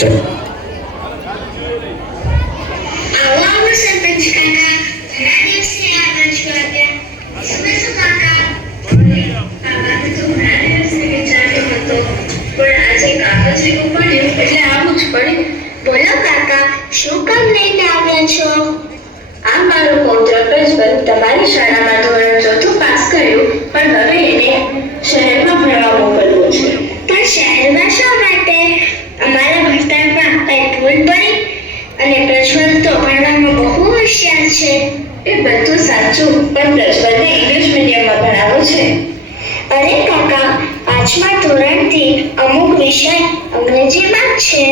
Master. આવો સરપંચ કાકા, ઘણા દિવસે આવ્યા છો આવ્યા. શું કાકા? કાકાને તો ઘણા દિવસે વિચાર્યો હતો, પણ આજે કાગળ જેવું પડ્યું એટલે આવું જ પડ્યું. બોલો કાકા, શું કામ લઈને આવ્યા છો? આ મારો પૌત્ર પ્રજ્વલ તમારી શાળામાં ધોરણ 4 પાસ કર્યું, પણ હવે એને શહેરમાં ભણવા મોકલવો છે. પણ શહેરમાં શા માટે? અમારા ભણતરમાં કઈ ભૂલ પડી? અને પ્રજ્વલ તો ભણવામાં બહુ હોશિયાર છે. એ બધું સાચું, પણ પ્રજ્વલને ઇંગ્લિશ મીડિયમમાં ભણાવો છે. અરે કાકા, 5મા ધોરણથી અમુક વિષય અંગ્રેજીમાં જ છે.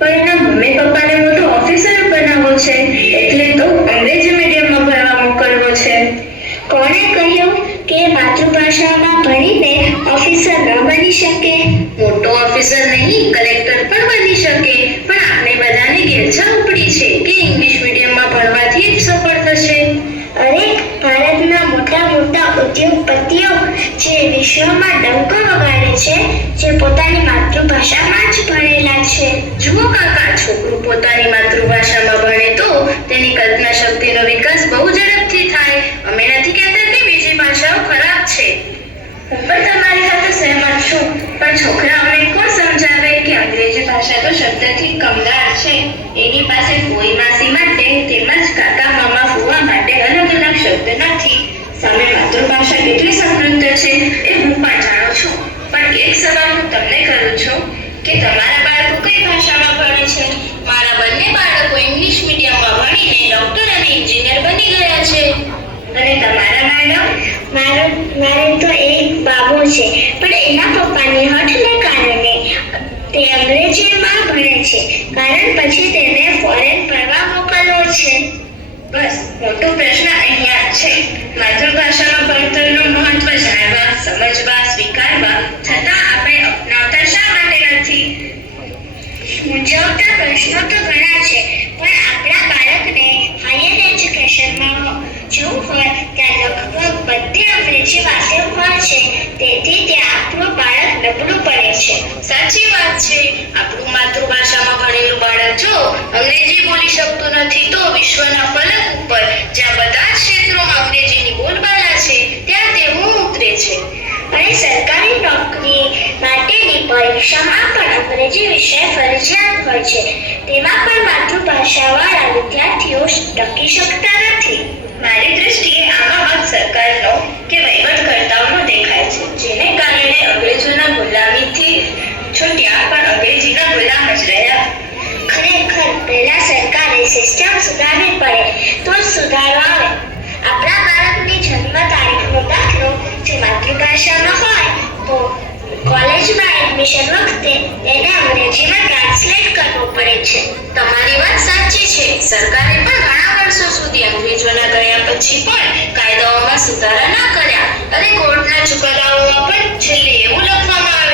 પણ એના મમ્મી પપ્પાને મોટો ઓફિસર બનાવવો છે, એટલે તો અંગ્રેજી મીડિયમમાં ભણવા મોકલવો છે. કોણે કહ્યું કે માતૃભાષામાં ભણીને ઓફિસર ન બની શકે? મોટો ઓફિસર નહીં, કલેક્ટર પણ બની શકે. પણ આપણે બધાને ઘેરછા ઉપડી છે કે ઇંગ્લિશ મીડિયમમાં ભણવાથી જ સફળ થશે. અરે, ભારતના મોટા મોટા ઉદ્યોગપતિઓ જે વિશ્વમાં ડંકો વગાડે છે, જે પોતાની માતૃભાષામાં જ ભણેલા છે. જુઓ કાકા, છોકરું પોતાની માતૃભાષામાં ભણે તો તેની કલ્પના શક્તિનો વિકાસ બહુ ઝડપથી થાય. અમે નથી કહેતા કે બીજી ભાષાઓ ખરાબ છે. હું પણ તમારી સાથે સહેમત છું, પણ છોકરાઓને કોણ સમજાવે કે અંગ્રેજી ભાષા તો શબ્દથી કમદાર છે. એની પાસે કોઈ માસી માટે તેમજ કાકા મામા ફુવા માટે અલગ અલગ શબ્દ નથી. સામે માતૃભાષા કેટલી સમૃદ્ધ છે એ હું પણ જાણું છું. પણ એક સવાલ હું તમને કરું છું કે તમારા બાળકો કઈ ભાષામાં ભણે છે? મારા બંને બાળકો ઇંગ્લિશ મીડિયમમાં ભણીને ડોક્ટર અને એન્જિનિયર બની ગયા છે. અને તમારા મેડમ? મારે તો એક બાબુ છે, પણ એના પપ્પાની હઠને કારણે તે અંગ્રેજીમાં ભણે છે, કારણ પછી તેને ફોરેન ભણવા મોકલવો છે. બસ, મોટો પ્રશ્ન અહીંયા છે. માતૃભાષામાં ભણતરનું મહત્વ જાણવા, સમજવા, સ્વીકારવા છતાં આપણે અપનાવતા શા માટે નથી? મૂંઝવતા પ્રશ્નો તો ઘણા છે, પણ આપણા બાળકને હાયર એજ્યુકેશનમાં જવું હોય ત્યાં લગભગ બધી અંગ્રેજી વાતો હોય છે. તેથી ત્યાં આપણું બાળક નબળું પડે છે. સાચી વાત છે. આપણું માતૃભાષામાં ભણેલું બાળક જો અંગ્રેજી બોલી શકતું નથી તો વિશ્વના ફલક ઉપર જ્યાં બધા જ ક્ષેત્રોમાં અંગ્રેજીની બોલબાલા છે ત્યાં તે હું ઉતરે છે. અને સરકારી નોકરી માટેની પરીક્ષામાં પણ અંગ્રેજી વિષય ફરજિયાત હોય છે. તેમાં પણ માતૃભાષાવાળા વિદ્યાર્થીઓ ટકી શકતા નથી. મારી દ્રષ્ટિએ આમાં વાંક સરકારનો કે વહીવટકર્તાઓનો દેખાય છે, જેને કારણે અંગ્રેજોના ગુલામીથી છૂટ્યા પણ અંગ્રેજીના ગુલામ જ રહ્યા. ખરેખર પહેલા સરકારે સિસ્ટમ સુધારવી પડે તો જ સુધારો આવે. આપણા બાળકની જન્મ તારીખનો દાખલો જો માતૃભાષામાં હોય તો કોલેજમાં એડમિશન વખતે તેને અંગ્રેજીમાં ટ્રાન્સલેટ કરવું પડે છે. તમારી વાત સાચી છે. સરકારે પણ ઘણા વર્ષો સુધી અંગ્રેજોના ગયા પછી પણ કાયદાઓમાં સુધારા ના કર્યા અને કોર્ટના ચુકાદાઓમાં પણ છેલ્લે એવું લખવામાં